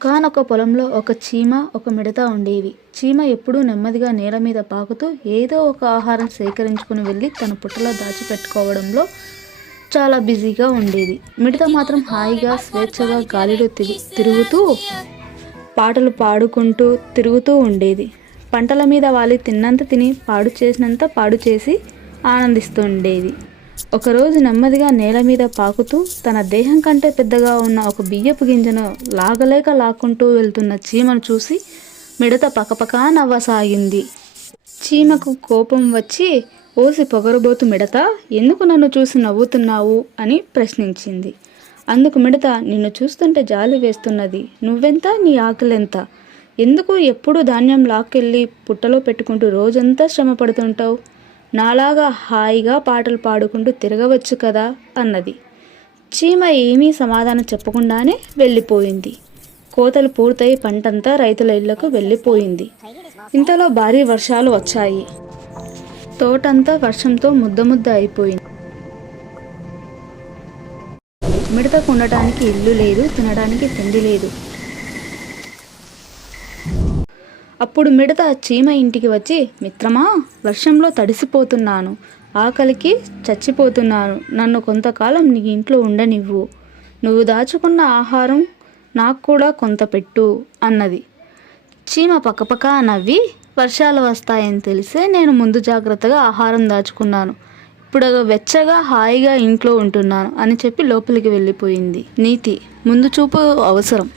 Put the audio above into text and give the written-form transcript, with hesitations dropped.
ఒకానొక పొలంలో ఒక చీమ, ఒక మిడత ఉండేవి. చీమ ఎప్పుడూ నెమ్మదిగా నేల మీద పాకుతూ ఏదో ఒక ఆహారం సేకరించుకుని వెళ్ళి తన పుట్టలో దాచిపెట్టుకోవడంలో చాలా బిజీగా ఉండేది. మిడత మాత్రం హాయిగా స్వేచ్ఛగా గాలిలో తిరుగుతూ పాటలు పాడుకుంటూ తిరుగుతూ ఉండేది. పంటల మీద వాలి తిన్నంత తిని పాడు చేసి ఆనందిస్తూ ఉండేది. ఒకరోజు నెమ్మదిగా నేల మీద పాకుతూ తన దేహం కంటే పెద్దగా ఉన్న ఒక బియ్యపు గింజను లాక్కుంటూ వెళ్తున్న చీమను చూసి మిడత పకపకా నవ్వసాగింది. చీమకు కోపం వచ్చి, ఓసి పొగరబోతు మిడత, ఎందుకు నన్ను చూసి నవ్వుతున్నావు అని ప్రశ్నించింది. అందుకు మిడత, నిన్ను చూస్తుంటే జాలి వేస్తున్నది. నువ్వెంత, నీ ఆకలెంత? ఎందుకు ఎప్పుడు ధాన్యం లాక్కెళ్ళి పుట్టలో పెట్టుకుంటూ రోజంతా శ్రమ పడుతుంటావు? నాలాగా హాయిగా పాటలు పాడుకుంటూ తిరగవచ్చు కదా అన్నది. చీమ ఏమీ సమాధానం చెప్పకుండానే వెళ్ళిపోయింది. కోతలు పూర్తయి పంటంతా రైతుల ఇళ్లకు వెళ్ళిపోయింది. ఇంతలో భారీ వర్షాలు వచ్చాయి. తోటంతా వర్షంతో ముద్ద అయిపోయింది. మిడతకు ఉండటానికి ఇల్లు లేదు, తినడానికి తిండి లేదు. అప్పుడు మిడత చీమ ఇంటికి వచ్చి, మిత్రమా, వర్షంలో తడిసిపోతున్నాను, ఆకలికి చచ్చిపోతున్నాను, నన్ను కొంతకాలం నీ ఇంట్లో ఉండనివ్వు, నువ్వు దాచుకున్న ఆహారం నాకు కూడా కొంత పెట్టు అన్నది. చీమ పక్కపక్క నవ్వి, వర్షాలు వస్తాయని తెలిసే నేను ముందు జాగ్రత్తగా ఆహారం దాచుకున్నాను, ఇప్పుడు వెచ్చగా హాయిగా ఇంట్లో ఉంటున్నాను అని చెప్పి లోపలికి వెళ్ళిపోయింది. నీతి: ముందు చూపు అవసరం.